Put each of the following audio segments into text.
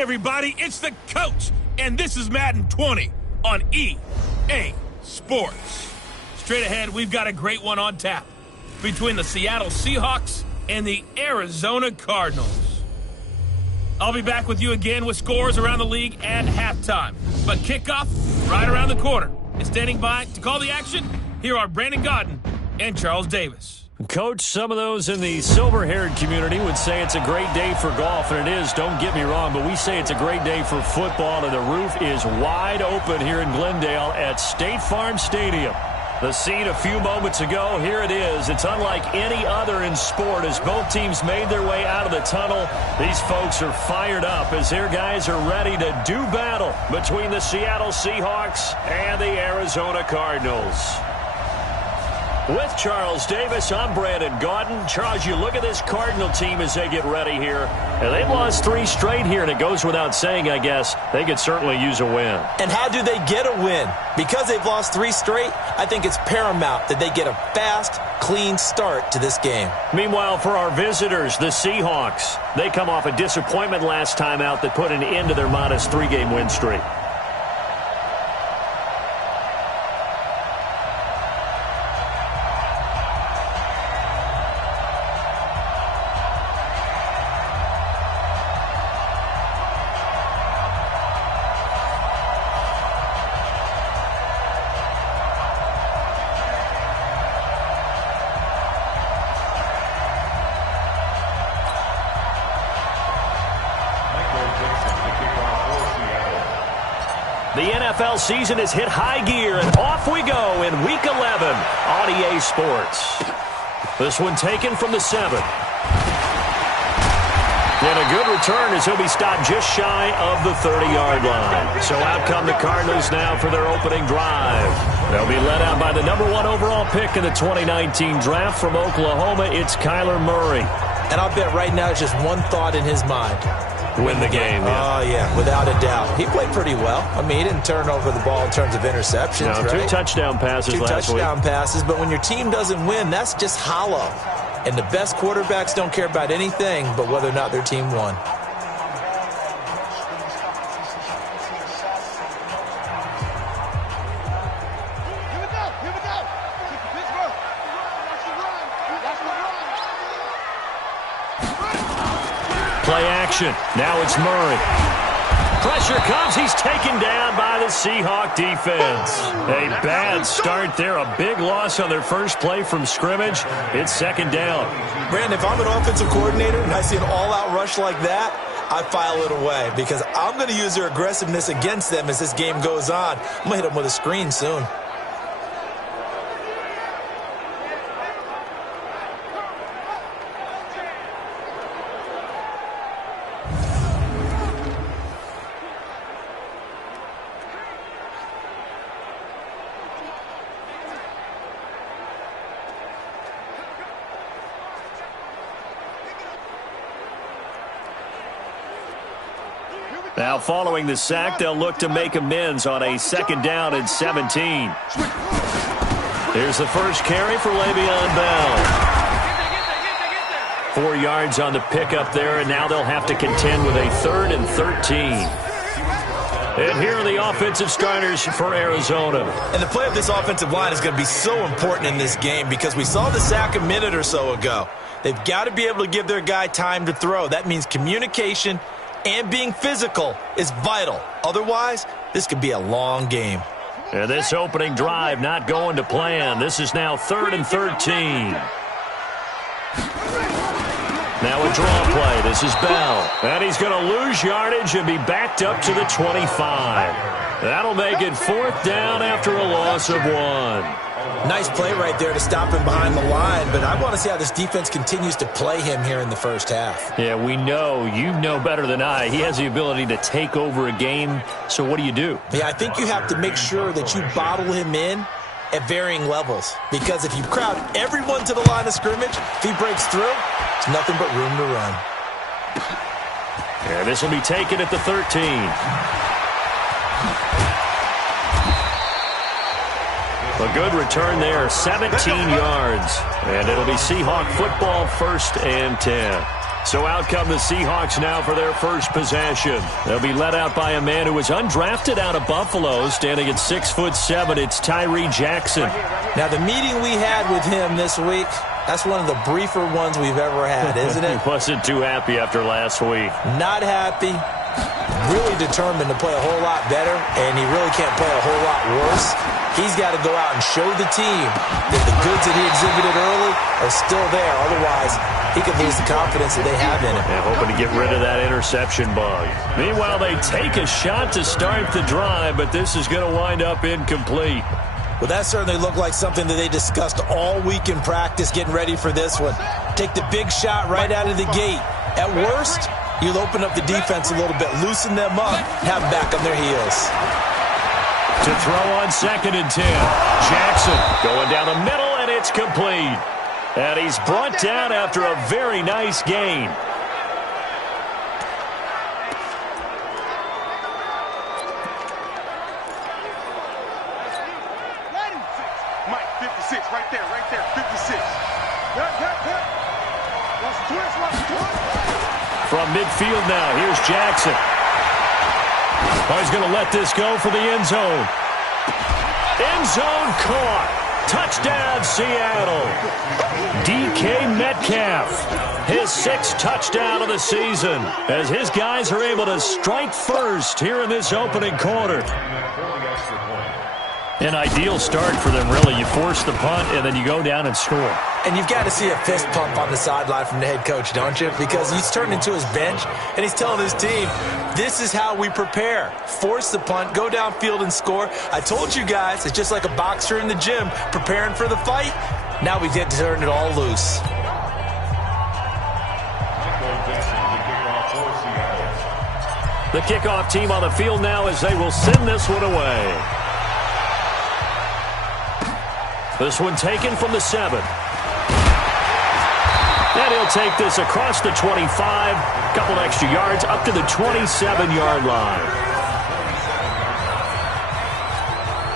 everybody, it's the coach, and this is Madden 20 on EA Sports. Straight ahead, we've got a great one on tap between the Seattle Seahawks and the Arizona Cardinals. I'll be back with you again with scores around the league at halftime. But kickoff right around the corner. And standing by to call the action, here are Brandon Godden and Charles Davis. Coach, some of those in the silver-haired community would say it's a great day for golf, and it is, don't get me wrong, but we say it's a great day for football, and the roof is wide open here in Glendale at State Farm Stadium. The scene a few moments ago, here it is. It's unlike any other in sport as both teams made their way out of the tunnel. These folks are fired up as their guys are ready to do battle between the Seattle Seahawks and the Arizona Cardinals. With Charles Davis, I'm Brandon Godden. Charles, you look at this Cardinal team as they get ready here. And they've lost 3 straight here, and it goes without saying, I guess, they could certainly use a win. And how do they get a win? Because they've lost 3 straight, I think it's paramount that they get a fast, clean start to this game. Meanwhile, for our visitors, the Seahawks, they come off a disappointment last time out that put an end to their modest 3-game win streak. The NFL season has hit high gear, and off we go in Week 11 on EA Sports. This one taken from the 7. And a good return as he'll be stopped just shy of the 30-yard line. So out come the Cardinals now for their opening drive. They'll be led out by the number 1 overall pick in the 2019 draft from Oklahoma. It's Kyler Murray. And I'll bet right now it's just one thought in his mind. Win the game. Yeah. Oh, yeah, without a doubt. He played pretty well. I mean, he didn't turn over the ball in terms of interceptions, no, right? 2 touchdown passes last week. 2 touchdown passes, but when your team doesn't win, that's just hollow. And the best quarterbacks don't care about anything but whether or not their team won. Play action. Now it's Murray. Pressure comes. He's taken down by the Seahawk defense. A bad start there. A big loss on their first play from scrimmage. It's 2nd down. Brandon, if I'm an offensive coordinator and I see an all-out rush like that, I file it away because I'm going to use their aggressiveness against them as this game goes on. I'm going to hit them with a screen soon. Now following the sack, they'll look to make amends on a 2nd down and 17. Here's the first carry for Le'Veon Bell. 4 yards on the pickup there, and now they'll have to contend with a 3rd and 13. And here are the offensive starters for Arizona. And the play of this offensive line is going to be so important in this game because we saw the sack a minute or so ago. They've got to be able to give their guy time to throw. That means communication and being physical is vital. Otherwise, this could be a long game. And this opening drive not going to plan. This is now 3rd and 13. Now a draw play. This is Bell. And he's going to lose yardage and be backed up to the 25. That'll make it 4th down after a loss of 1. Nice play right there to stop him behind the line, but I want to see how this defense continues to play him here in the first half. Yeah, we know. You know better than I. He has the ability to take over a game, so what do you do? Yeah, I think you have to make sure that you bottle him in at varying levels, because if you crowd everyone to the line of scrimmage, if he breaks through, it's nothing but room to run. And this will be taken at the 13. A good return there, 17 yards. And it'll be Seahawk football, 1st and 10. So out come the Seahawks now for their first possession. They'll be led out by a man who was undrafted out of Buffalo, standing at 6'7". It's Tyree Jackson. Now, the meeting we had with him this week, that's one of the briefer ones we've ever had, isn't it? He wasn't too happy after last week. Not happy. Really determined to play a whole lot better, and he really can't play a whole lot worse. He's got to go out and show the team that the goods that he exhibited early are still there. Otherwise, he could lose the confidence that they have in him. Yeah, hoping to get rid of that interception bug. Meanwhile, they take a shot to start the drive, but this is going to wind up incomplete. Well, that certainly looked like something that they discussed all week in practice, getting ready for this one. Take the big shot right out of the gate. At worst, you'll open up the defense a little bit, loosen them up, have them back on their heels. To throw on 2nd and 10. Jackson going down the middle, and it's complete. And he's brought down after a very nice gain. Mike, 56, right there, 56. From midfield now, here's Jackson. Oh, he's going to let this go for the end zone. End zone caught. Touchdown, Seattle. DK Metcalf, his 6th touchdown of the season, as his guys are able to strike first here in this opening quarter. An ideal start for them, really. You force the punt, and then you go down and score. And you've got to see a fist pump on the sideline from the head coach, don't you? Because he's turned into his bench, and he's telling his team, this is how we prepare. Force the punt, go downfield and score. I told you guys, it's just like a boxer in the gym preparing for the fight. Now we get to turn it all loose. The kickoff team on the field now as they will send this one away. This one taken from the 7. And he'll take this across the 25. Couple extra yards up to the 27-yard line.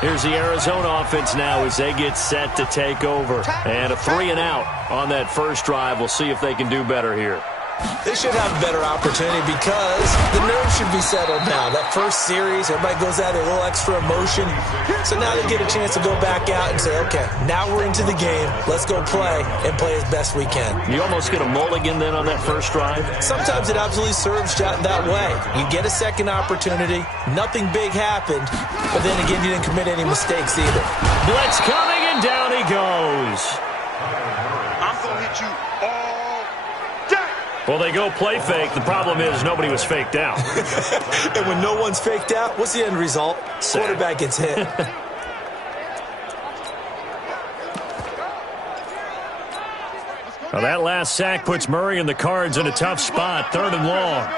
Here's the Arizona offense now as they get set to take over. And a 3-and-out on that first drive. We'll see if they can do better here. They should have a better opportunity because the nerves should be settled now. That first series, everybody goes out with a little extra emotion. So now they get a chance to go back out and say, okay, now we're into the game. Let's go play and play as best we can. You almost get a mulligan then on that first drive? Sometimes it absolutely serves that way. You get a second opportunity. Nothing big happened. But then again, you didn't commit any mistakes either. Blitz coming, and down he goes. I'm going to hit you all. Well, they go play fake. The problem is nobody was faked out. And when no one's faked out, what's the end result? Quarterback gets hit. Now that last sack puts Murray and the Cards in a tough spot. 3rd and long.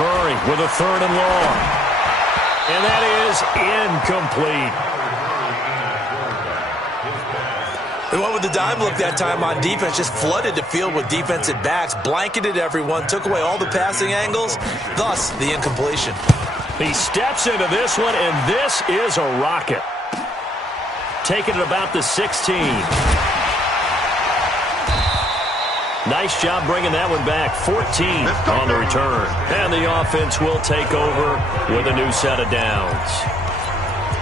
Murray with a 3rd and long. And that is incomplete. They went with the dime look that time on defense, just flooded the field with defensive backs, blanketed everyone, took away all the passing angles, thus the incompletion. He steps into this one, and this is a rocket. Taking it about the 16. Nice job bringing that one back. 14 on the return. And the offense will take over with a new set of downs.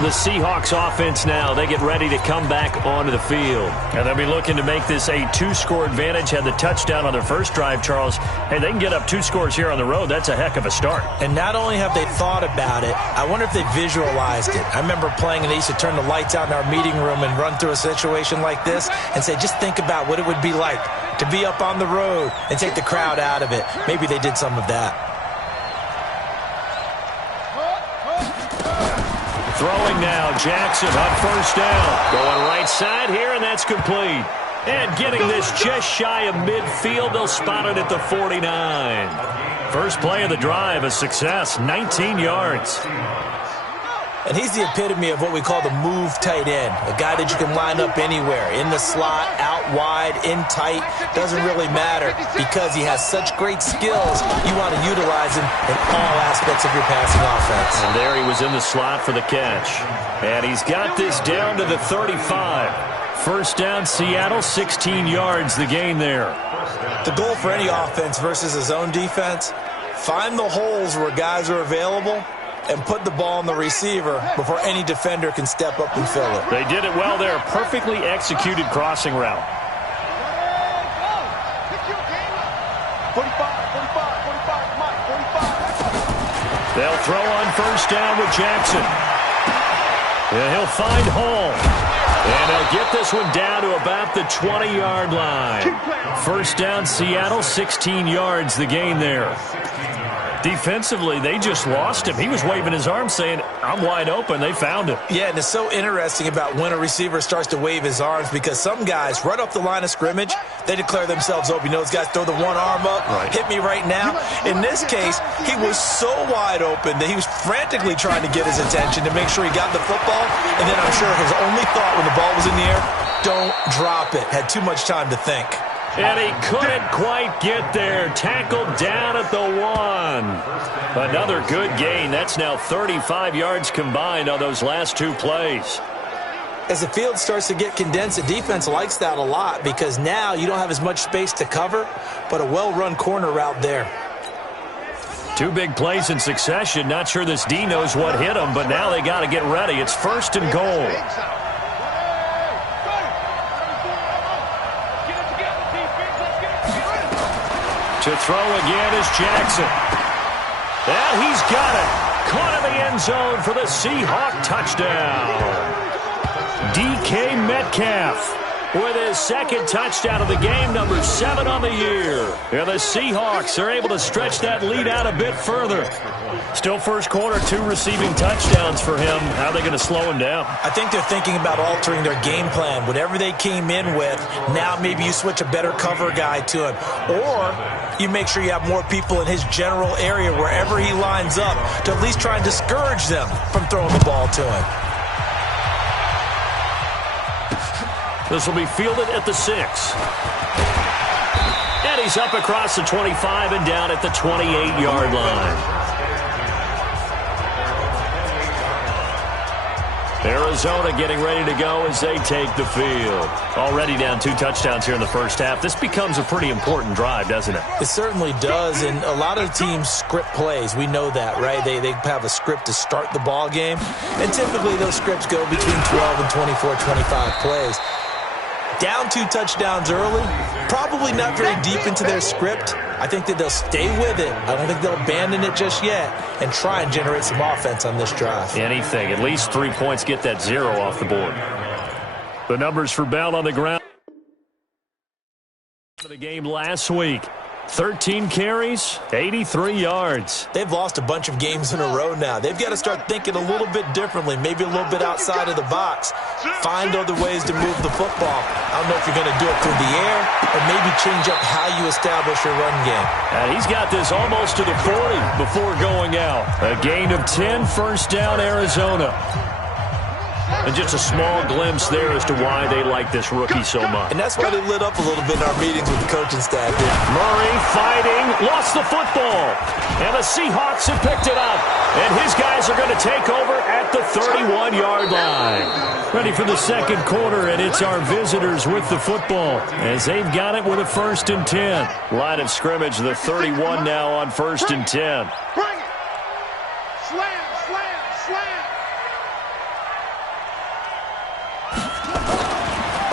The Seahawks offense now, they get ready to come back onto the field. And they'll be looking to make this a 2-score advantage. Had the touchdown on their first drive, Charles. Hey, they can get up 2 scores here on the road. That's a heck of a start. And not only have they thought about it, I wonder if they visualized it. I remember playing and they used to turn the lights out in our meeting room and run through a situation like this and say, just think about what it would be like to be up on the road and take the crowd out of it. Maybe they did some of that. Throwing now, Jackson on first down. Going right side here, and that's complete. And getting this just shy of midfield, they'll spot it at the 49. First play of the drive, a success, 19 yards. And he's the epitome of what we call the move tight end, a guy that you can line up anywhere, in the slot, out wide, in tight, doesn't really matter because he has such great skills. You want to utilize him in all aspects of your passing offense. And there he was in the slot for the catch. And he's got this down to the 35. First down, Seattle, 16 yards, the gain there. The goal for any offense versus a zone defense, find the holes where guys are available and put the ball on the receiver before any defender can step up and fill it. They did it well there. Perfectly executed crossing route. 45. They'll throw on first down with Jackson. And he'll find Hall. And he'll get this one down to about the 20-yard line. First down, Seattle, 16 yards, the gain there. Defensively, they just lost him. He was waving his arms saying, I'm wide open. They found him. Yeah, and it's so interesting about when a receiver starts to wave his arms because some guys, right off the line of scrimmage, they declare themselves open. You know, those guys throw the one arm up, hit me right now. In this case, he was so wide open that he was frantically trying to get his attention to make sure he got the football. And then I'm sure his only thought when the ball was in the air, don't drop it. Had too much time to think. And he couldn't quite get there. Tackled down at the 1. Another good gain. That's now 35 yards combined on those last two plays. As the field starts to get condensed, the defense likes that a lot because now you don't have as much space to cover, but a well-run corner route there. Two big plays in succession. Not sure this D knows what hit him, but now they got to get ready. It's first and goal. To throw again is Jackson. And he's got it. Caught in the end zone for the Seahawk touchdown. DK Metcalf with his second touchdown of the game, number 7 on the year. And the Seahawks are able to stretch that lead out a bit further. Still first quarter, 2 receiving touchdowns for him. How are they going to slow him down? I think they're thinking about altering their game plan. Whatever they came in with, now maybe you switch a better cover guy to him. Or you make sure you have more people in his general area wherever he lines up to at least try and discourage them from throwing the ball to him. This will be fielded at the 6. And he's up across the 25 and down at the 28-yard line. Arizona getting ready to go as they take the field. Already down 2 touchdowns here in the first half. This becomes a pretty important drive, doesn't it? It certainly does, and a lot of teams script plays. We know that, right? They have a script to start the ball game, and typically those scripts go between 12 and 24, 25 plays. Down 2 touchdowns early, probably not very deep into their script. I think that they'll stay with it. I don't think they'll abandon it just yet and try and generate some offense on this drive. Anything. At least 3 points, get that 0 off the board. The numbers for Bell on the ground. The game last week. 13 carries, 83 yards. They've lost a bunch of games in a row now. They've got to start thinking a little bit differently, maybe a little bit outside of the box. Find other ways to move the football. I don't know if you're going to do it through the air or maybe change up how you establish your run game. And he's got this almost to the 40 before going out. A gain of 10, first down, Arizona. And just a small glimpse there as to why they like this rookie so much. And that's why they lit up a little bit in our meetings with the coaching staff. Murray fighting, lost the football. And the Seahawks have picked it up. And his guys are going to take over at the 31-yard line. Ready for the second quarter, and it's our visitors with the football as they've got it with a 1st and 10. Line of scrimmage, the 31 now on 1st and 10. Bring it. Slam, slam, slam.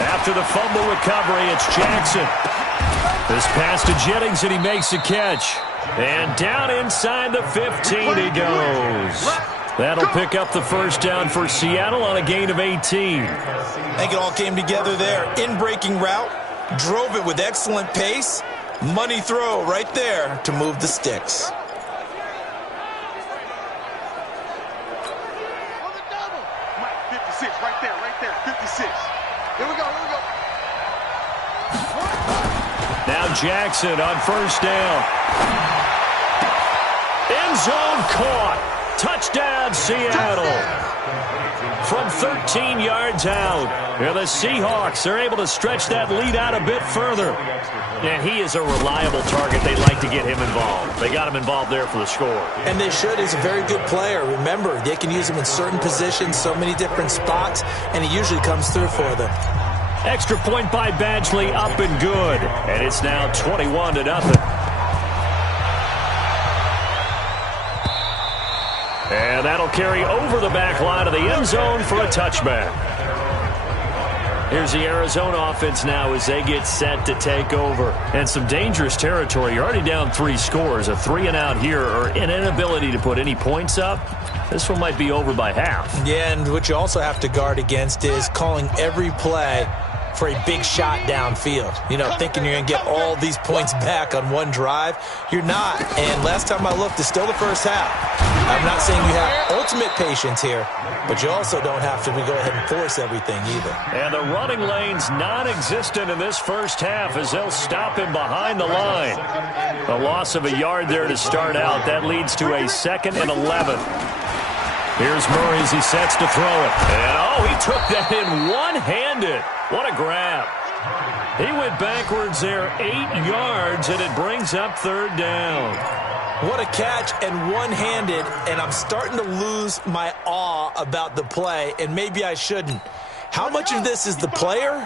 After the fumble recovery, it's Jackson. This pass to Jennings, and he makes the catch. And down inside the 15 he goes. That'll pick up the first down for Seattle on a gain of 18. I think it all came together there. In-breaking route, drove it with excellent pace. Money throw right there to move the sticks. Mike, 56, right there, 56. Here we go, here we go. Now Jackson on first down. End zone caught. Touchdown, Seattle. From 13 yards out. And the Seahawks are able to stretch that lead out a bit further. And he is a reliable target. They like to get him involved. They got him involved there for the score. And they should. He's a very good player. Remember, they can use him in certain positions, so many different spots, and he usually comes through for them. Extra point by Badgley, up and good. And it's now 21-0. And that'll carry over the back line of the end zone for a touchback. Here's the Arizona offense now as they get set to take over. And some dangerous territory. You're already down 3 scores. A 3-and-out here, or an inability to put any points up. This one might be over by half. Yeah, and what you also have to guard against is calling every play for a big shot downfield. You know, thinking you're going to get all these points back on one drive. You're not. And last time I looked, it's still the first half. I'm not saying you have ultimate patience here, but you also don't have to go ahead and force everything either. And the running lane's non-existent in this first half as they'll stop him behind the line. A loss of a yard there to start out. That leads to a 2nd and 11. Here's Murray as he sets to throw it. And, oh, he took that in one-handed. What a grab. He went backwards there 8 yards, and it brings up 3rd down. What a catch and one-handed, and I'm starting to lose my awe about the play, and maybe I shouldn't. How much of this is the player?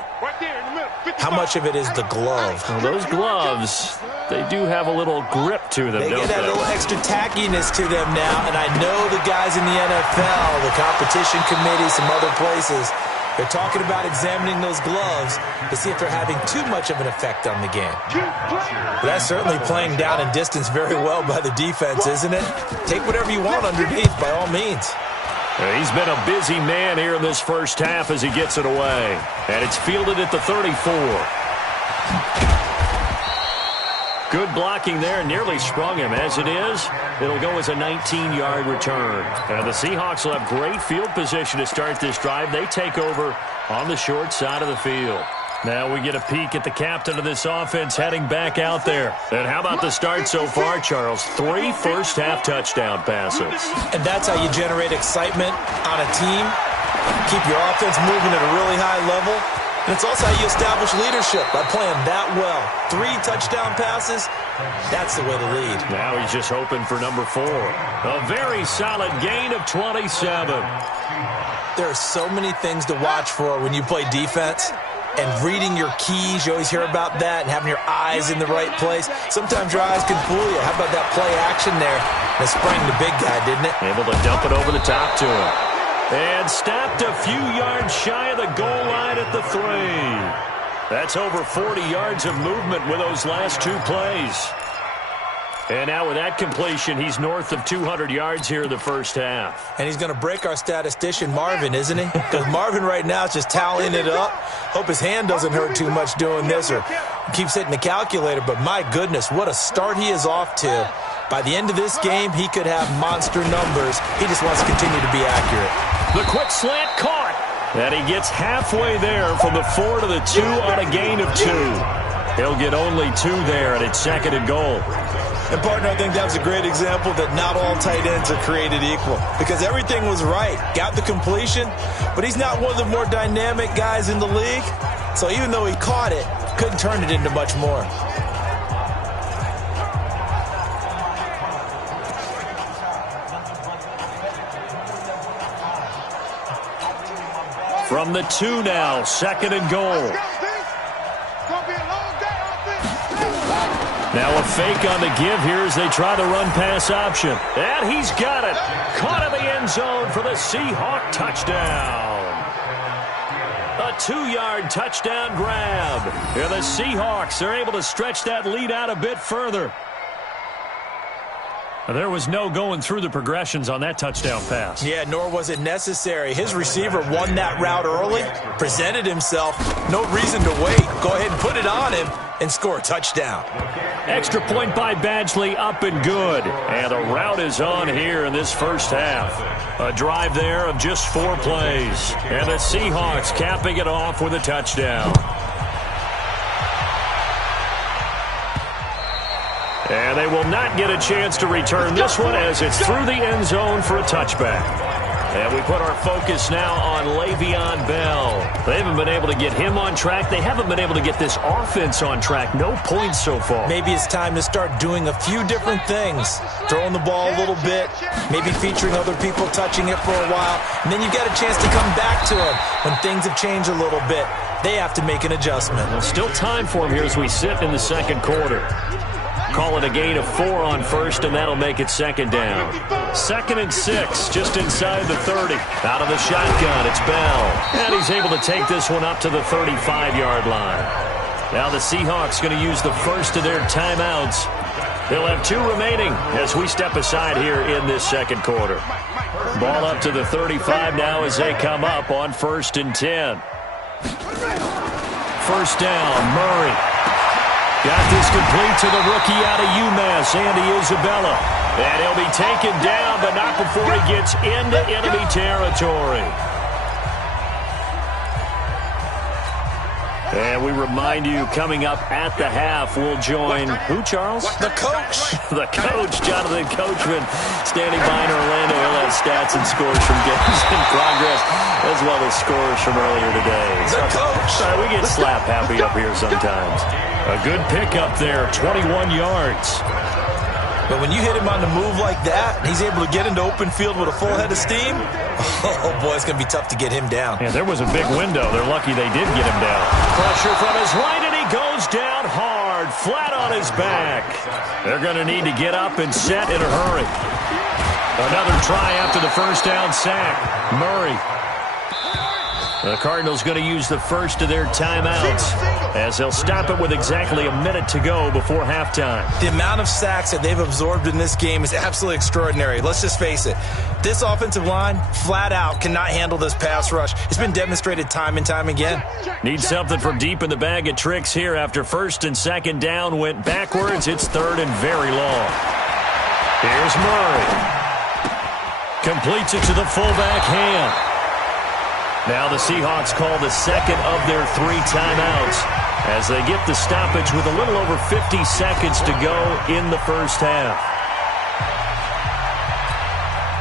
How much of it is the glove? Well, those gloves, they do have a little grip to them, They don't get that little extra tackiness to them now, and I know the guys in the NFL, the competition committee, some other places, they're talking about examining those gloves to see if they're having too much of an effect on the game. But that's certainly playing down in distance very well by the defense, isn't it? Take whatever you want underneath, by all means. He's been a busy man here in this first half as he gets it away. And it's fielded at the 34. Good blocking there, nearly sprung him. As it is, it'll go as a 19-yard return. And the Seahawks will have great field position to start this drive. They take over on the short side of the field. Now we get a peek at the captain of this offense heading back out there. And how about the start so far, Charles? 3 first-half touchdown passes. And that's how you generate excitement on a team. Keep your offense moving at a really high level. And it's also how you establish leadership by playing that well. 3 touchdown passes, that's the way to lead. Now he's just hoping for number 4. A very solid gain of 27. There are so many things to watch for when you play defense. And reading your keys, you always hear about that, and having your eyes in the right place. Sometimes your eyes can fool you. How about that play action there? That sprang the big guy, didn't it? Able to dump it over the top to him. And stopped a few yards shy of the goal line at the 3. That's over 40 yards of movement with those last 2 plays. And now with that completion, he's north of 200 yards here in the first half. And he's going to break our statistician, Marvin, isn't he? Because Marvin right now is just tallying it up. Hope his hand doesn't hurt too much doing this or keeps hitting the calculator. But my goodness, what a start he is off to. By the end of this game, he could have monster numbers. He just wants to continue to be accurate. The quick slant caught. And he gets halfway there from the 4 to the 2 on a gain of 2. He'll get only 2 there, and it's 2nd and goal. And, partner, I think that was a great example that not all tight ends are created equal. Because everything was right. Got the completion, but he's not one of the more dynamic guys in the league. So even though he caught it, couldn't turn it into much more. From the 2 now, 2nd and goal. Now a fake on the give here as they try the run-pass option. And he's got it. Caught in the end zone for the Seahawk touchdown. A 2-yard touchdown grab. And the Seahawks are able to stretch that lead out a bit further. There was no going through the progressions on that touchdown pass. Yeah, nor was it necessary. His receiver won that route early, presented himself. No reason to wait. Go ahead and put it on him and score a touchdown. Extra point by Badgley, up and good. And the route is on here in this first half. A drive there of just 4 plays. And the Seahawks capping it off with a touchdown. And they will not get a chance to return this one as it's through the end zone for a touchback. And we put our focus now on Le'Veon Bell. They haven't been able to get him on track. They haven't been able to get this offense on track. No points so far. Maybe it's time to start doing a few different things. Throwing the ball a little bit, maybe featuring other people touching it for a while, and then you get a chance to come back to him when things have changed a little bit. they have to make an adjustment. Well, still time for him here as we sit in the second quarter. Call it a gain of 4 on first, and that'll make it second down. 2nd and 6, just inside the 30. Out of the shotgun, it's Bell. And he's able to take this one up to the 35-yard line. Now the Seahawks going to use the first of their timeouts. They'll have 2 remaining as we step aside here in this second quarter. Ball up to the 35 now as they come up on 1st and 10. First down, Murray. Got this complete to the rookie out of UMass, Andy Isabella. And he'll be taken down, but not before he gets into enemy territory. And we remind you, coming up at the half, we'll join who, Charles? The coach. The coach, Jonathan Coachman, standing by in Orlando. He'll have stats and scores from games in progress, as well as scores from earlier today. The coach. We get slap happy up here sometimes. A good pickup there, 21 yards. But when you hit him on the move like that, he's able to get into open field with a full head of steam, oh, boy, it's going to be tough to get him down. Yeah, there was a big window. They're lucky they did get him down. Pressure from his right, and he goes down hard, flat on his back. They're going to need to get up and set in a hurry. Another try after the first down sack. Murray. The Cardinals going to use the first of their timeouts as they'll stop it with exactly a minute to go before halftime. The amount of sacks that they've absorbed in this game is absolutely extraordinary. Let's just face it. This offensive line, flat out, cannot handle this pass rush. It's been demonstrated time and time again. Need something from deep in the bag of tricks here after 1st and 2nd down went backwards. It's 3rd and very long. Here's Murray. Completes it to the fullback Ham. Now the Seahawks call the second of their 3 timeouts as they get the stoppage with a little over 50 seconds to go in the first half.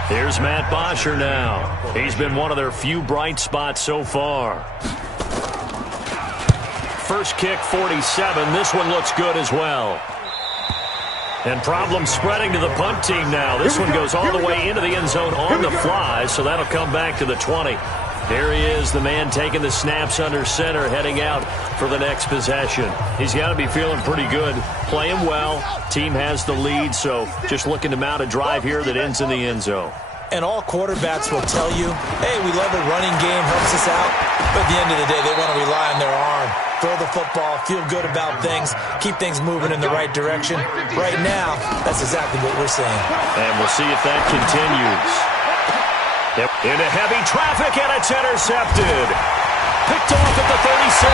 Here's Matt Bosher now. He's been one of their few bright spots so far. First kick, 47. This one looks good as well. And problems spreading to the punt team now. This one goes all the way into the end zone on the fly, so that'll come back to the 20. Here he is, the man taking the snaps under center, heading out for the next possession. He's got to be feeling pretty good, playing well. Team has the lead, so just looking to mount a drive here that ends in the end zone. And all quarterbacks will tell you, hey, we love a running game, helps us out. But at the end of the day, they want to rely on their arm. Throw the football, feel good about things, keep things moving in the right direction. Right now, that's exactly what we're seeing. And we'll see if that continues. Into heavy traffic, and it's intercepted. Picked off at the 36.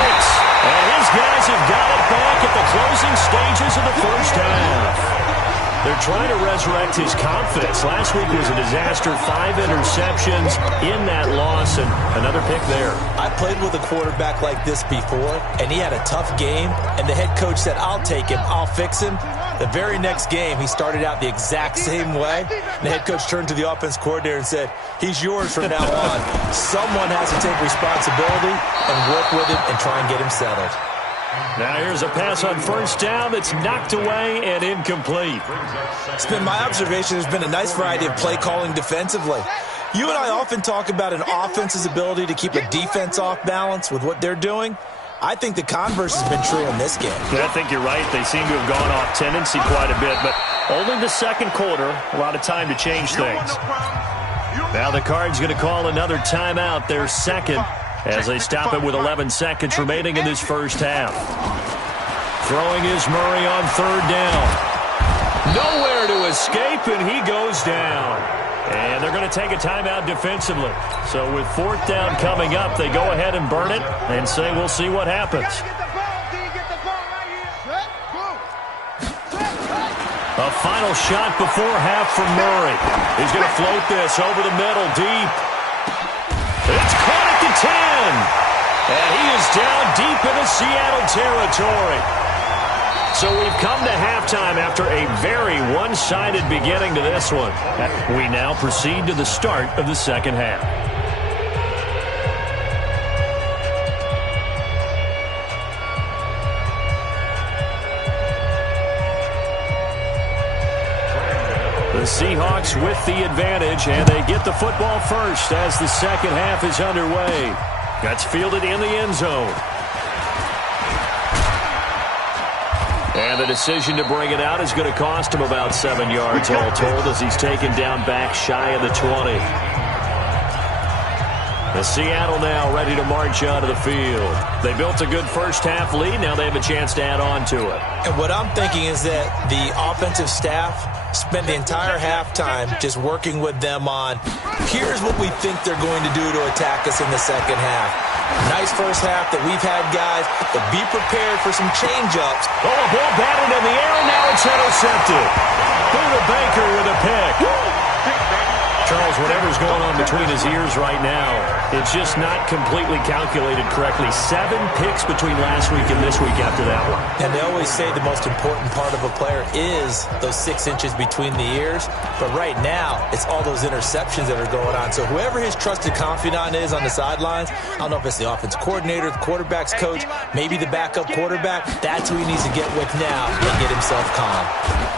And his guys have got it back at the closing stages of the first half. They're trying to resurrect his confidence. Last week was a disaster. 5 interceptions in that loss, and another pick there. I played with a quarterback like this before, and he had a tough game, and the head coach said, I'll take him, I'll fix him. The very next game, he started out the exact same way. The head coach turned to the offense coordinator and said, he's yours from now on. Someone has to take responsibility and work with him and try and get him settled. Now here's a pass on first down that's knocked away and incomplete. It's been my observation there's been a nice variety of play calling defensively. You and I often talk about an offense's ability to keep a defense off balance with what they're doing. I think the converse has been true in this game. Yeah, I think you're right. They seem to have gone off tendency quite a bit, but only the second quarter, a lot of time to change things. Now the Cards going to call another timeout, their second, as they stop it with 11 seconds remaining in this first half. Throwing is Murray on 3rd down. Nowhere to escape, and he goes down. And they're going to take a timeout defensively. So with 4th down coming up, they go ahead and burn it and say we'll see what happens. A final shot before half from Murray. He's going to float this over the middle deep. It's caught at the 10. And he is down deep into Seattle territory. So we've come to halftime after a very one-sided beginning to this one. We now proceed to the start of the second half. The Seahawks with the advantage, and they get the football first as the second half is underway. That's fielded in the end zone. And the decision to bring it out is going to cost him about 7 yards all told as he's taken down back shy of the 20. The Seattle now ready to march onto the field. They built a good first-half lead. Now they have a chance to add on to it. And what I'm thinking is that the offensive staff spent the entire halftime just working with them on, here's what we think they're going to do to attack us in the second half. Nice first half that we've had, guys, but be prepared for some change-ups. Oh, a ball batted in the air, and now it's intercepted. Buda Baker with a pick. Charles, whatever's going on between his ears right now, it's just not completely calculated correctly. 7 picks between last week and this week after that one. And they always say the most important part of a player is those 6 inches between the ears. But right now, it's all those interceptions that are going on. So whoever his trusted confidant is on the sidelines, I don't know if it's the offensive coordinator, the quarterback's coach, maybe the backup quarterback, that's who he needs to get with now and get himself calm.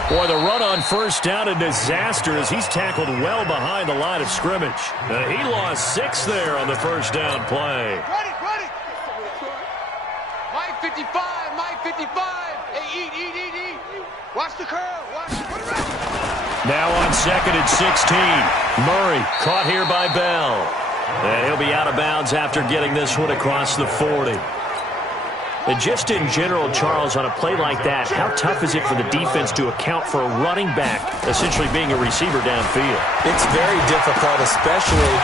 Boy, the run on first down, a disaster as he's tackled well behind the line of scrimmage. He lost 6 there on the first down play. Ready. Mike 55, Mike 55. Hey, eat. Watch the curl. Now on second and 16. Murray caught here by Bell. And he'll be out of bounds after getting this one across the 40. And just in general, Charles, on a play like that, how tough is it for the defense to account for a running back essentially being a receiver downfield? It's very difficult, especially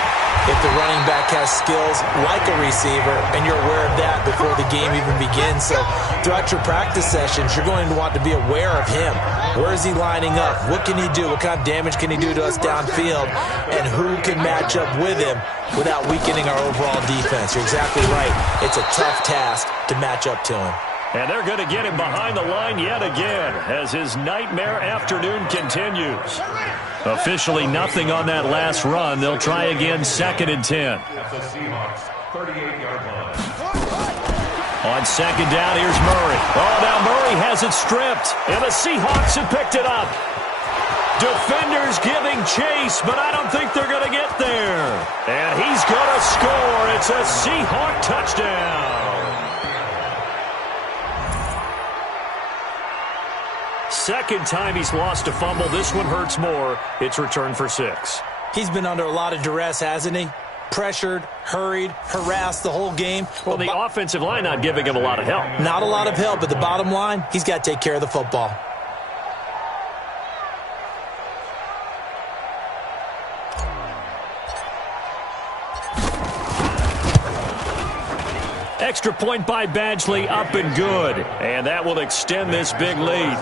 if the running back has skills like a receiver, and you're aware of that before the game even begins. So throughout your practice sessions, you're going to want to be aware of him. Where is he lining up? What can he do? What kind of damage can he do to us downfield? And who can match up with him without weakening our overall defense? You're exactly right. It's a tough task to match up to him. And they're going to get him behind the line yet again as his nightmare afternoon continues. Officially nothing on that last run. They'll try again, second and 10. On second down, here's Murray. Oh, now Murray has it stripped, and the Seahawks have picked it up. Defenders giving chase, but I don't think they're going to get there. And he's going to score. It's a Seahawk touchdown. Second time he's lost a fumble. This one hurts more. It's returned for 6. He's been under a lot of duress, hasn't he? Pressured, hurried, harassed the whole game. Well, the offensive line not giving him a lot of help. Not a lot of help, but the bottom line, he's got to take care of the football. Extra point by Badgley, up and good. And that will extend this big lead.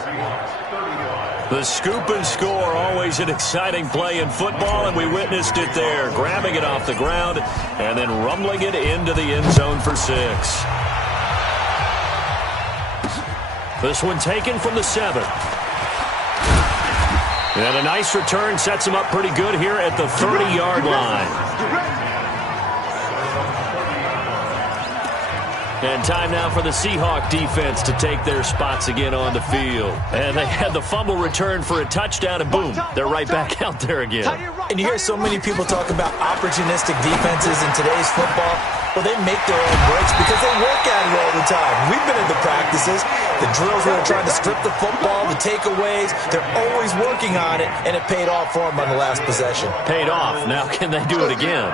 The scoop and score, always an exciting play in football, and we witnessed it there. Grabbing it off the ground and then rumbling it into the end zone for 6. This one taken from the 7. And a nice return sets him up pretty good here at the 30-yard line. And time now for the Seahawk defense to take their spots again on the field. And they had the fumble return for a touchdown, and boom, they're right back out there again. And you hear so many people talk about opportunistic defenses in today's football. Well, they make their own breaks because they work at it all the time. We've been in the practices, the drills where they're trying to strip the football, the takeaways. They're always working on it, and it paid off for them on the last possession. Paid off. Now can they do it again?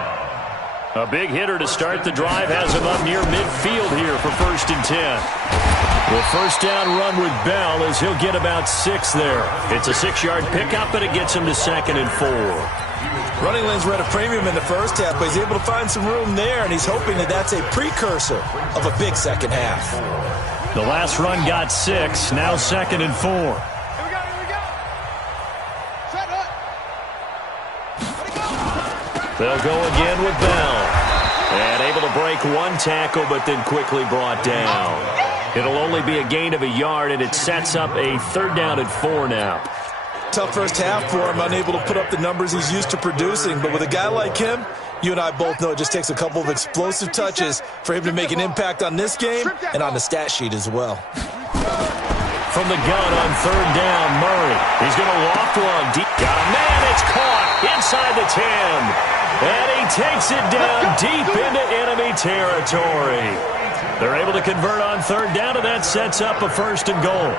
A big hitter to start the drive has him up near midfield here for first and 10. The first down run with Bell as he'll get about 6 there. It's a 6-yard pickup, and it gets him to second and 4. Running lanes were at a premium in the first half, but he's able to find some room there, and he's hoping that that's a precursor of a big second half. The last run got 6, now second and 4. Here we go. Set up. They'll go again with Bell. And able to break one tackle, but then quickly brought down. It'll only be a gain of a yard, and it sets up a 3rd down and 4 now. Tough first half for him, unable to put up the numbers he's used to producing. But with a guy like him, you and I both know it just takes a couple of explosive touches for him to make an impact on this game and on the stat sheet as well. From the gun on 3rd down, Murray. He's going to loft one deep. Got a man, it's caught inside the 10. And he takes it down deep into enemy territory. They're able to convert on 3rd down, and that sets up a 1st and goal.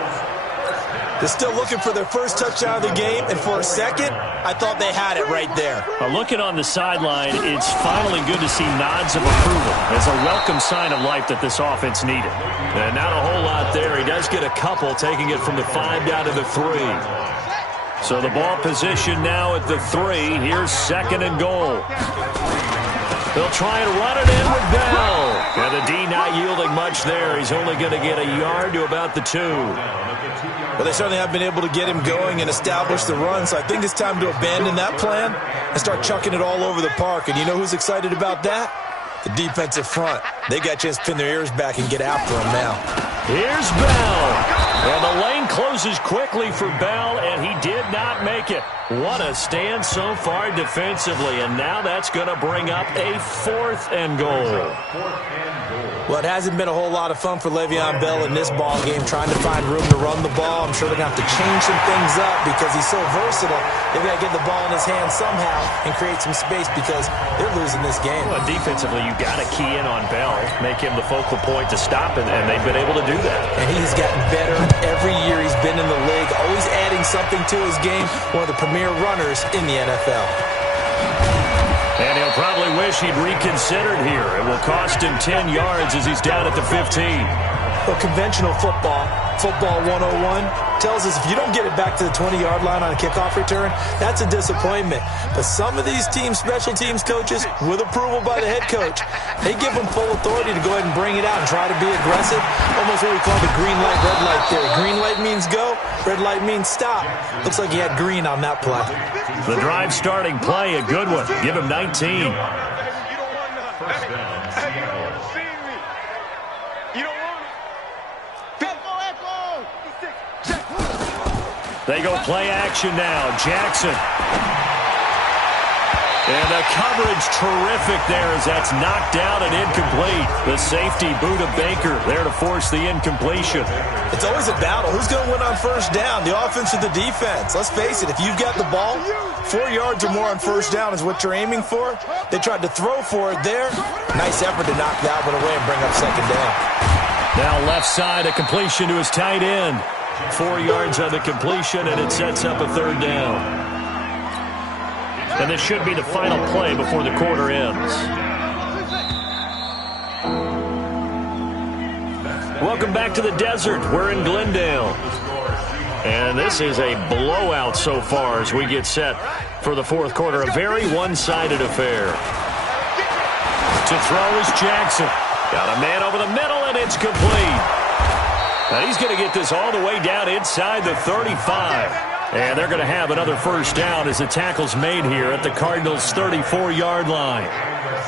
They're still looking for their first touchdown of the game, and for a second, I thought they had it right there. Looking on the sideline, it's finally good to see nods of approval. It's a welcome sign of life that this offense needed. And not a whole lot there. He does get a couple, taking it from the 5 down to the 3. So the ball position now at the 3. Here's 2nd and goal. They'll try and run it in with Bell. And the D not yielding much there. He's only going to get a yard to about the 2. Well, they certainly have been able to get him going and establish the run, so I think it's time to abandon that plan and start chucking it all over the park. And you know who's excited about that? The defensive front. They got a chance to pin their ears back and get after him now. Here's Bell. And the lane closes quickly for Bell, and he did not make it. What a stand so far defensively, and now that's going to bring up a 4th and goal. Well, it hasn't been a whole lot of fun for Le'Veon Bell in this ball game, trying to find room to run the ball. I'm sure they're going to have to change some things up because he's so versatile. They've got to get the ball in his hands somehow and create some space because they're losing this game. Well, defensively, you've got to key in on Bell, make him the focal point to stop it, and they've been able to do that. And he's gotten better every year he's been in the league, always adding something to his game, one of the premier runners in the NFL. And he'll probably wish he'd reconsidered here. It will cost him 10 yards as he's down at the 15. Well, conventional football 101, tells us if you don't get it back to the 20-yard line on a kickoff return, that's a disappointment. But some of these teams, special teams coaches, with approval by the head coach, they give them full authority to go ahead and bring it out and try to be aggressive. Almost what we call the green light, red light theory. Green light means go, red light means stop. Looks like he had green on that play. The drive starting play, a good one. Give him 19. They go play action now. Jackson. And the coverage terrific there as that's knocked down and incomplete. The safety boot of Baker there to force the incompletion. It's always a battle. Who's going to win on first down, the offense or the defense? Let's face it, if you've got the ball, 4 yards or more on first down is what you're aiming for. They tried to throw for it there. Nice effort to knock that one away and bring up second down. Now left side, a completion to his tight end. 4 yards on the completion, and it sets up a third down. And this should be the final play before the quarter ends. Welcome back to the desert. We're in Glendale. And this is a blowout so far as we get set for the fourth quarter. A very one-sided affair. To throw is Jackson. Got a man over the middle, and it's complete. And he's going to get this all the way down inside the 35. And they're going to have another first down as the tackle's made here at the Cardinals' 34-yard line.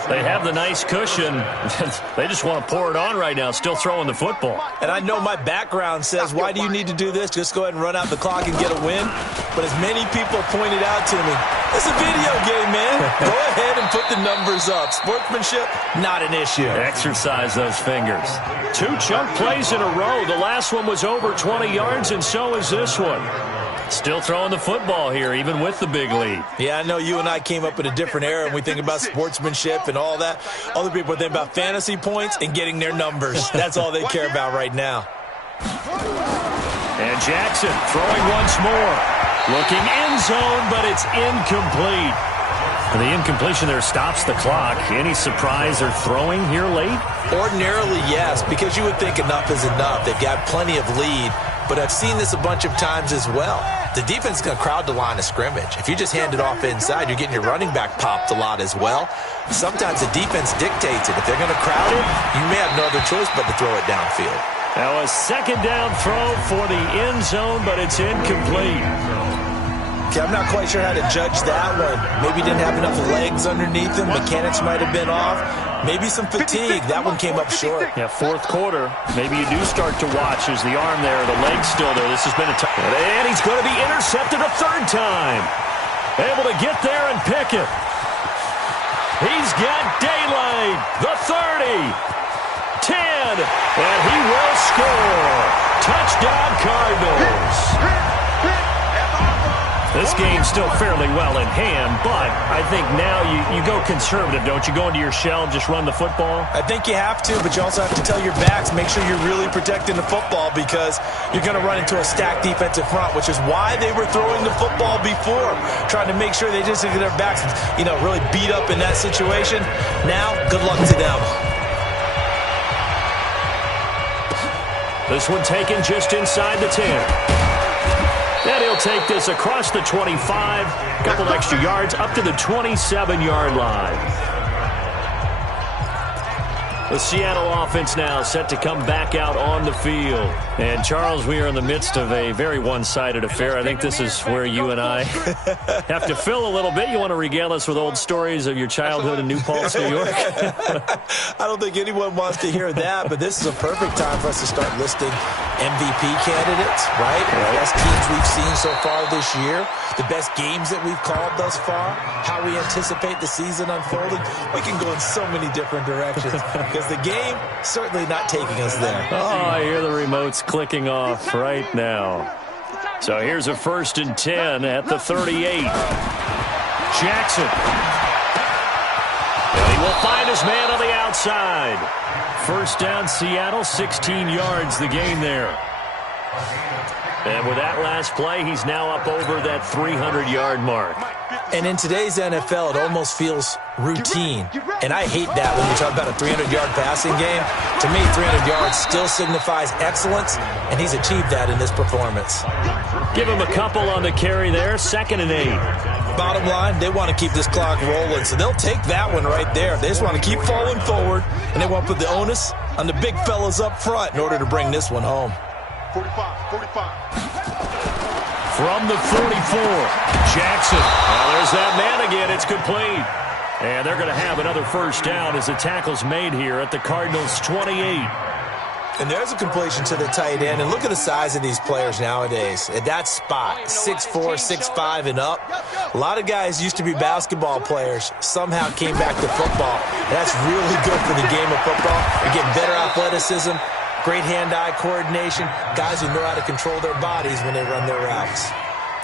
They have the nice cushion. They just want to pour it on right now, still throwing the football. And I know my background says, why do you need to do this? Just go ahead and run out the clock and get a win. But as many people pointed out to me, it's a video game, man. Go ahead and put the numbers up. Sportsmanship, not an issue. Exercise those fingers. 2 chunk plays in a row. The last one was over 20 yards, and so is this one. Still throwing the football here, even with the big lead. Yeah, I know you and I came up in a different era, and we think about sportsmanship and all that. Other people think about fantasy points and getting their numbers. That's all they care about right now. And Jackson throwing once more. Looking end zone, but it's incomplete. And the incompletion there stops the clock. Any surprise they're throwing here late? Ordinarily, yes, because you would think enough is enough. They've got plenty of lead. But I've seen this a bunch of times as well. The defense is going to crowd the line of scrimmage. If you just hand it off inside, you're getting your running back popped a lot as well. Sometimes the defense dictates it. If they're going to crowd it, you may have no other choice but to throw it downfield. Now a second down throw for the end zone, but it's incomplete. Okay, I'm not quite sure how to judge that one. Maybe he didn't have enough legs underneath him. Mechanics might have been off. Maybe some fatigue. That one came up short. Yeah, fourth quarter. Maybe you do start to watch as the arm there, the leg's still there. This has been a tough. And he's going to be intercepted a third time. Able to get there and pick it. He's got daylight. The 30. 10. And he will score. Touchdown Cardinals. The this game still fairly well in hand, but I think now you go conservative, don't you? Go into your shell and just run the football? I think you have to, but you also have to tell your backs, make sure you're really protecting the football because you're going to run into a stacked defensive front, which is why they were throwing the football before, trying to make sure they just get their backs, really beat up in that situation. Now, good luck to them. This one taken just inside the 10. And he'll take this across the 25, a couple extra yards up to the 27-yard line. The Seattle offense now set to come back out on the field. And, Charles, we are in the midst of a very one-sided affair. I think this is where you and I have to fill a little bit. You want to regale us with old stories of your childhood in New Paltz, New York? I don't think anyone wants to hear that, but this is a perfect time for us to start listing MVP candidates, right? The best teams we've seen so far this year, the best games that we've called thus far, how we anticipate the season unfolding. We can go in so many different directions because the game certainly not taking us there. Oh, I hear the remotes clicking off right now. So here's a 1st and 10 at the 38. Jackson. And he will find his man on the outside. First down, Seattle, 16 yards the game there. And with that last play, he's now up over that 300-yard mark. And in today's NFL, it almost feels routine. And I hate that when we talk about a 300-yard passing game. To me, 300 yards still signifies excellence, and he's achieved that in this performance. Give him a couple on the carry there, 2nd and 8. Bottom line, they want to keep this clock rolling, so they'll take that one right there. They just want to keep falling forward, and they want to put the onus on the big fellas up front in order to bring this one home. 45. From the 44, Jackson. Well, there's that man again. It's complete. And they're going to have another first down as the tackle's made here at the Cardinals' 28. And there's a completion to the tight end. And look at the size of these players nowadays. At that spot, 6'4", 6'5", and up. A lot of guys used to be basketball players, somehow came back to football. And that's really good for the game of football. You're getting better athleticism, great hand-eye coordination, guys who know how to control their bodies when they run their routes.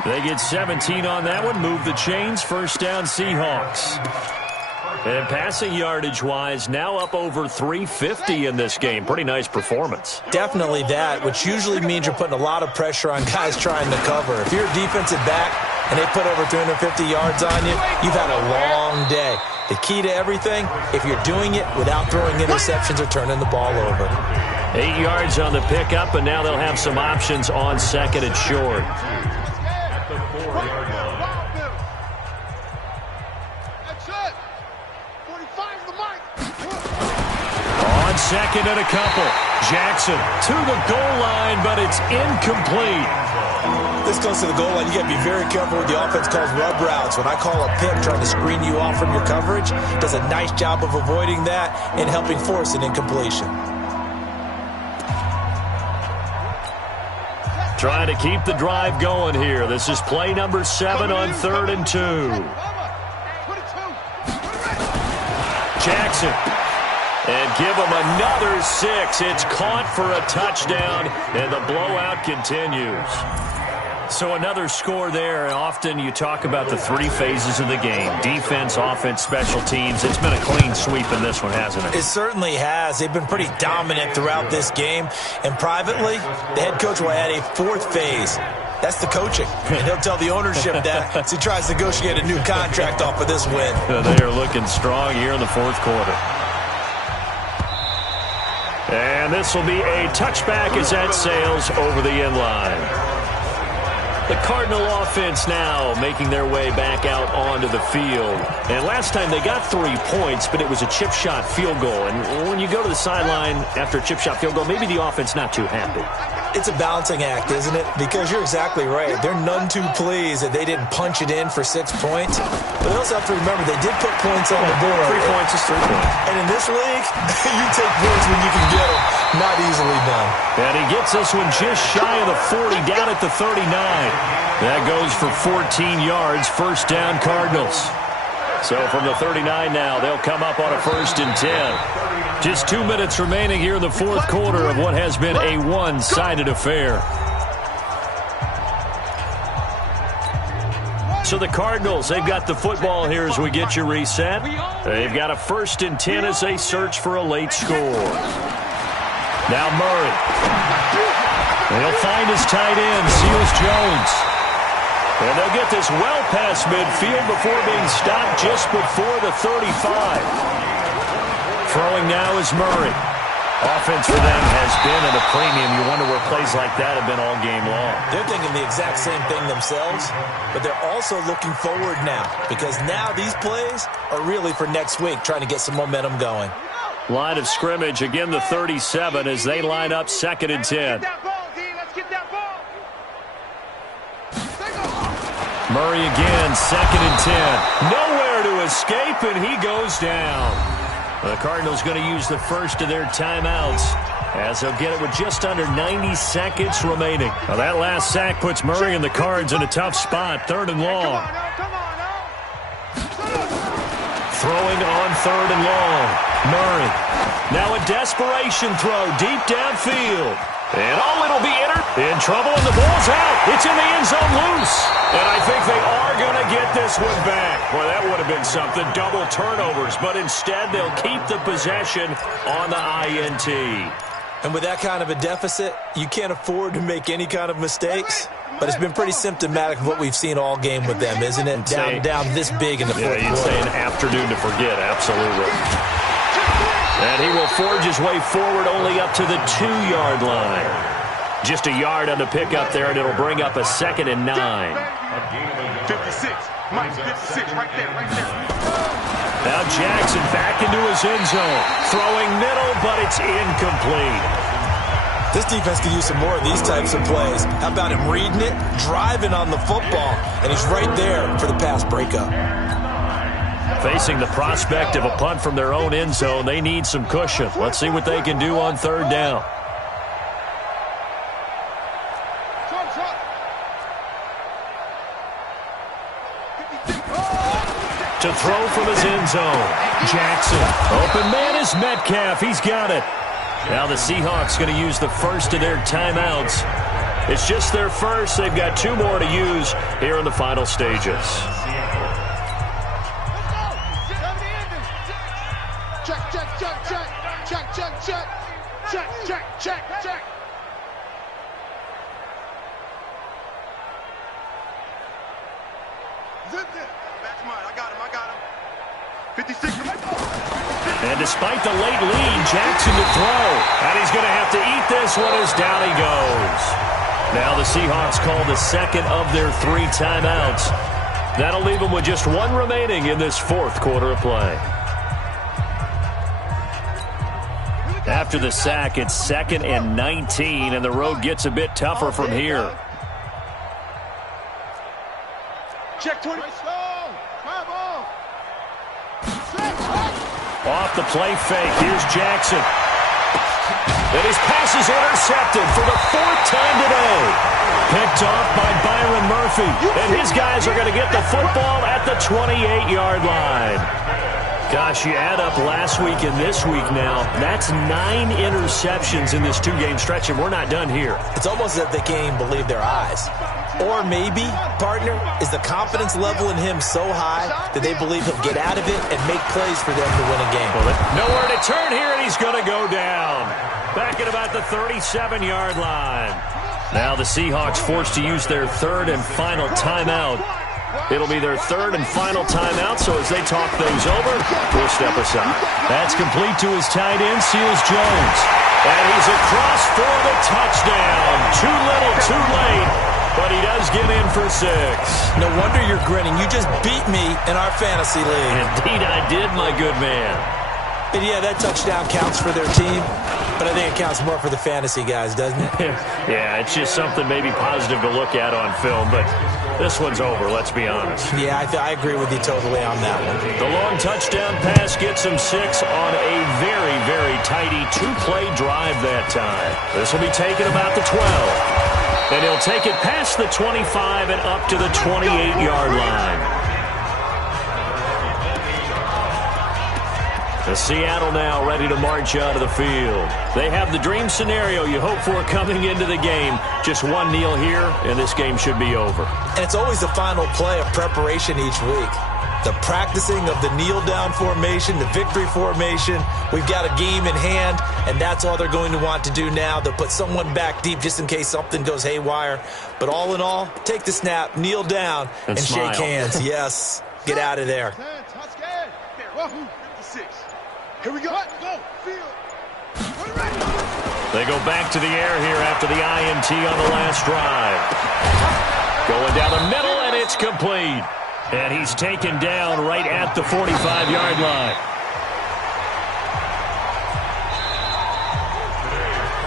They get 17 on that one, move the chains, first down Seahawks. And passing yardage-wise, now up over 350 in this game. Pretty nice performance. Definitely that, which usually means you're putting a lot of pressure on guys trying to cover. If you're a defensive back and they put over 350 yards on you, you've had a long day. The key to everything, if you're doing it without throwing interceptions or turning the ball over. 8 yards on the pickup, and now they'll have some options on 2nd and short. On 2nd and a couple. Jackson to the goal line, but it's incomplete. This goes to the goal line. You got to be very careful with the offense calls rub routes. When I call a pick trying to screen you off from your coverage, does a nice job of avoiding that and helping force an incompletion. Trying to keep the drive going here. This is play number 7 on 3rd and 2. Jackson. And give him another 6. It's caught for a touchdown, and the blowout continues. So another score there. Often you talk about the 3 phases of the game. Defense, offense, special teams. It's been a clean sweep in this one, hasn't it? It certainly has. They've been pretty dominant throughout this game. And privately, the head coach will add a 4th phase. That's the coaching. And he'll tell the ownership that as he tries to negotiate a new contract off of this win. They are looking strong here in the 4th quarter. And this will be a touchback as that sails over the end line. The Cardinal offense now making their way back out onto the field. And last time they got 3 points, but it was a chip shot field goal. And when you go to the sideline after a chip shot field goal, maybe the offense not too happy. It's a balancing act, isn't it? Because you're exactly right. They're none too pleased that they didn't punch it in for 6 points. But they also have to remember they did put points on the board. 3 points is 3 points. And in this league, you take points when you can get them. Not easily done. And he gets this one just shy of the 40, down at the 39. That goes for 14 yards, first down Cardinals. So from the 39 now, they'll come up on a 1st and 10. Just 2 minutes remaining here in the 4th quarter of what has been a one-sided affair. So the Cardinals, they've got the football here as we get you reset. They've got a 1st and 10 as they search for a late score. Now Murray. They'll find his tight end, Seals Jones. And they'll get this well past midfield before being stopped just before the 35. Throwing now is Murray. Offense for them has been at a premium. You wonder where plays like that have been all game long. They're thinking the exact same thing themselves, but they're also looking forward now because now these plays are really for next week, trying to get some momentum going. Line of scrimmage, again the 37 as they line up 2nd and 10. Murray again, 2nd and 10. Nowhere to escape, and he goes down. The Cardinals going to use the first of their timeouts as they'll get it with just under 90 seconds remaining. Now that last sack puts Murray and the Cards in a tough spot, 3rd and long. Throwing on 3rd and long. Murray. Now a desperation throw deep downfield. And it'll be in trouble, and the ball's out. It's in the end zone loose. And I think they are going to get this one back. Well, that would have been something, double turnovers. But instead, they'll keep the possession on the INT. And with that kind of a deficit, you can't afford to make any kind of mistakes. But it's been pretty symptomatic of what we've seen all game with them, isn't it? Down this big in the fourth quarter. Yeah, you'd say an afternoon to forget, absolutely. And he will forge his way forward only up to the 2-yard line. Just a yard on the pickup there, and it'll bring up a 2nd and 9. 56. Mike, 56, right there. Now Jackson back into his end zone. Throwing middle, but it's incomplete. This defense could use some more of these types of plays. How about him reading it, driving on the football, and he's right there for the pass breakup. Facing the prospect of a punt from their own end zone, they need some cushion. Let's see what they can do on 3rd down. To throw from his end zone, Jackson. Open man is Metcalf. He's got it. Now the Seahawks going to use the first of their timeouts. It's just their first. They've got 2 more to use here in the final stages. Check. That's mine. I got him. 56. And despite the late lead, Jackson to throw. And he's going to have to eat this one as down he goes. Now the Seahawks call the 2nd of their 3 timeouts. That'll leave them with just 1 remaining in this 4th quarter of play. After the sack, it's 2nd and 19, and the road gets a bit tougher from here. Check 20. Off the play fake, here's Jackson. And his pass is intercepted for the 4th time today. Picked off by Byron Murphy. And his guys are going to get the football at the 28-yard line. Gosh, you add up last week and this week now, that's 9 interceptions in this 2-game stretch, and we're not done here. It's almost as if they can't even believe their eyes. Or maybe, partner, is the confidence level in him so high that they believe he'll get out of it and make plays for them to win a game. Nowhere to turn here, and he's going to go down. Back at about the 37-yard line. Now the Seahawks forced to use their 3rd and final timeout. It'll be their 3rd and final timeout, so as they talk things over, we'll step aside. That's complete to his tight end, Seals Jones. And he's across for the touchdown. Too little, too late, but he does get in for 6. No wonder you're grinning. You just beat me in our fantasy league. Indeed I did, my good man. And yeah, that touchdown counts for their team, but I think it counts more for the fantasy guys, doesn't it? Yeah, it's just something maybe positive to look at on film, but this one's over, let's be honest. Yeah, I agree with you totally on that one. The long touchdown pass gets him 6 on a very, very tidy 2-play drive that time. This will be taken about the 12. And he'll take it past the 25 and up to the 28-yard line. Seattle now ready to march out of the field. They have the dream scenario you hope for coming into the game. Just one kneel here, and this game should be over. And it's always the final play of preparation each week. The practicing of the kneel-down formation, the victory formation. We've got a game in hand, and that's all they're going to want to do now. They'll put someone back deep just in case something goes haywire. But all in all, take the snap, kneel down, and shake hands. Yes, get out of there. 56. Here we go. They go back to the air here after the INT on the last drive. Going down the middle, and it's complete. And he's taken down right at the 45-yard line.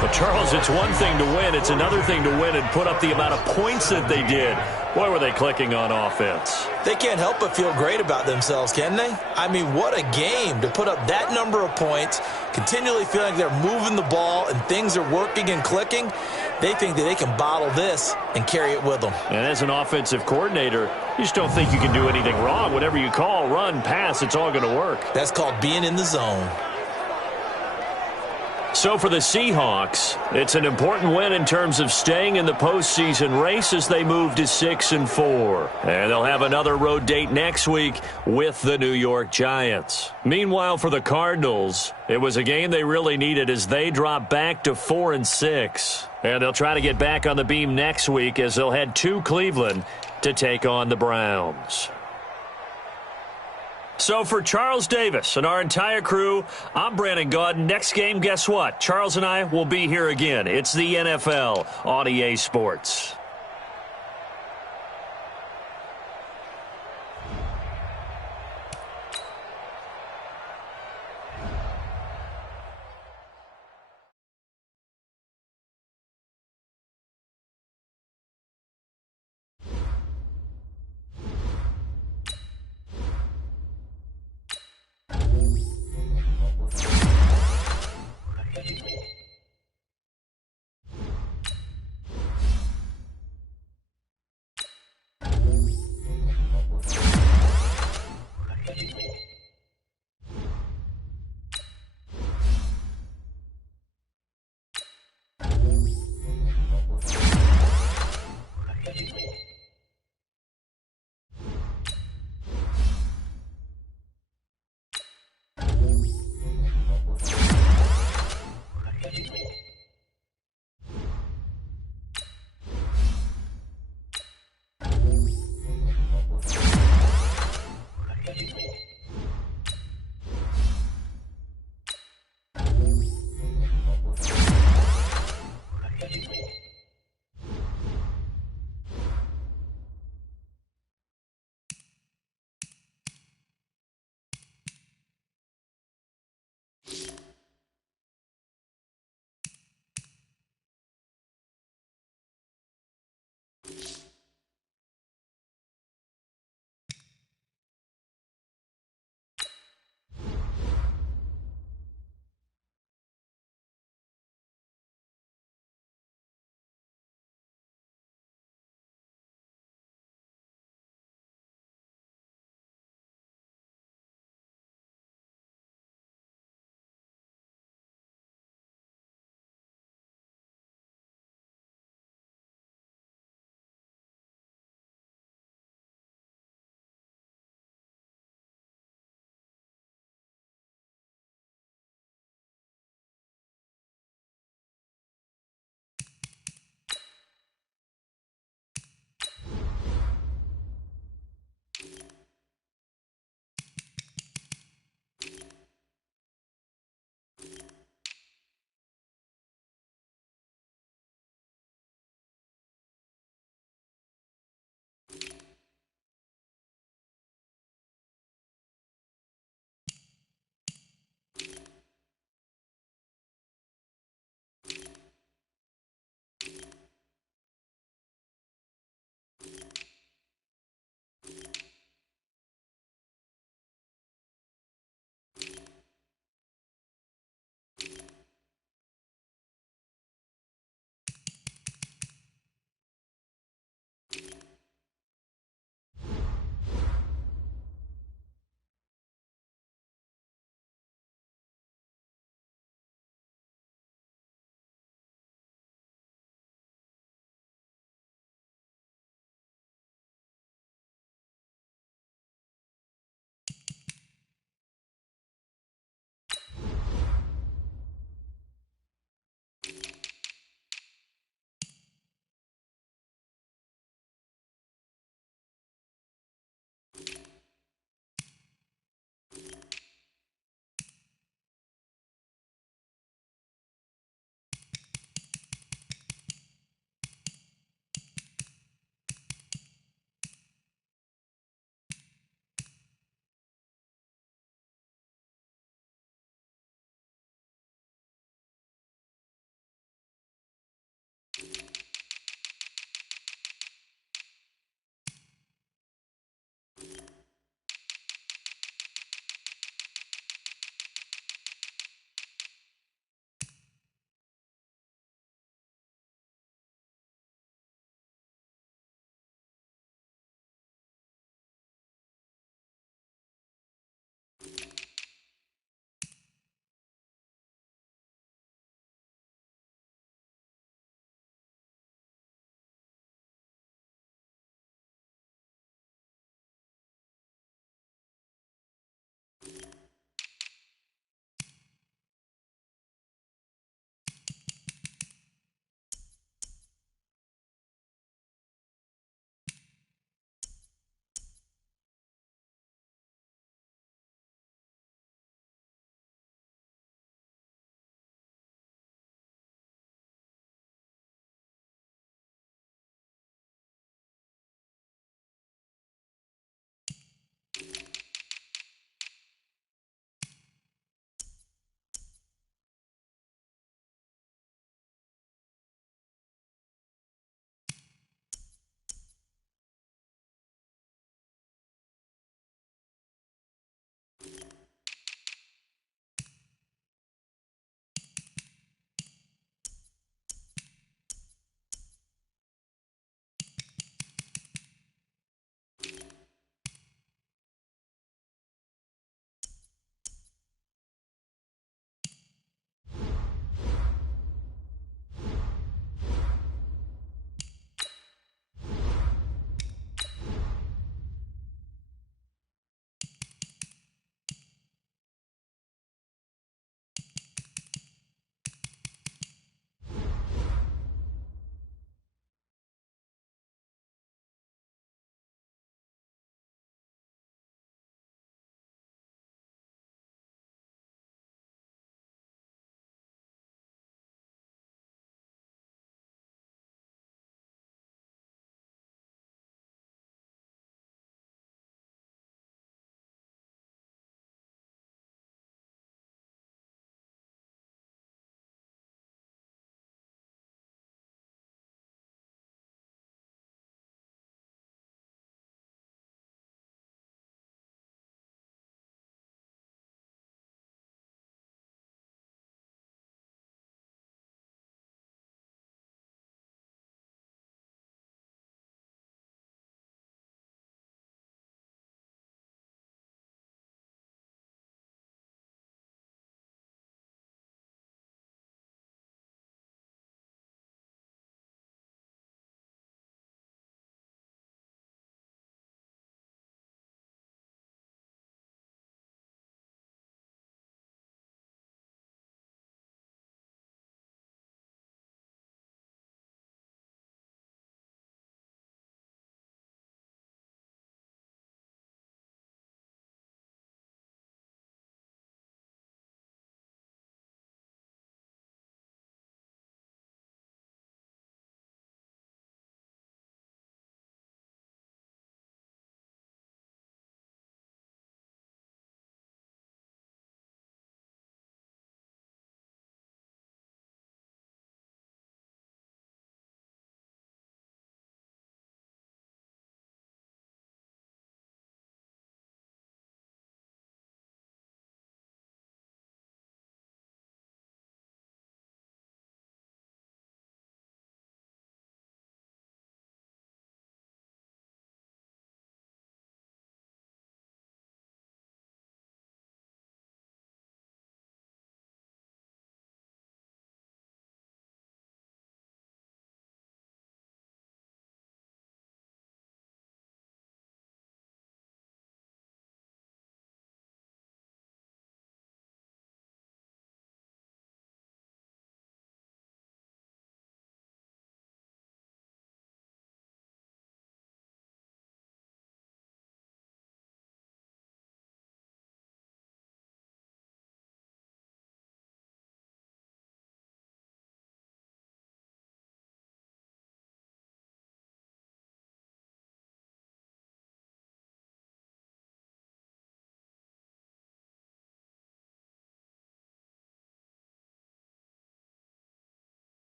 But, Charles, it's one thing to win. It's another thing to win and put up the amount of points that they did. Boy, were they clicking on offense. They can't help but feel great about themselves, can they? I mean, what a game to put up that number of points, continually feeling like they're moving the ball and things are working and clicking. They think that they can bottle this and carry it with them. And as an offensive coordinator, you just don't think you can do anything wrong. Whatever you call, run, pass, it's all going to work. That's called being in the zone. So for the Seahawks, it's an important win in terms of staying in the postseason race as they move to 6-4. And they'll have another road date next week with the New York Giants. Meanwhile, for the Cardinals, it was a game they really needed as they drop back to 4-6. And they'll try to get back on the beam next week as they'll head to Cleveland to take on the Browns. So for Charles Davis and our entire crew, I'm Brandon Gaudin. Next game, guess what? Charles and I will be here again. It's the NFL on EA Sports.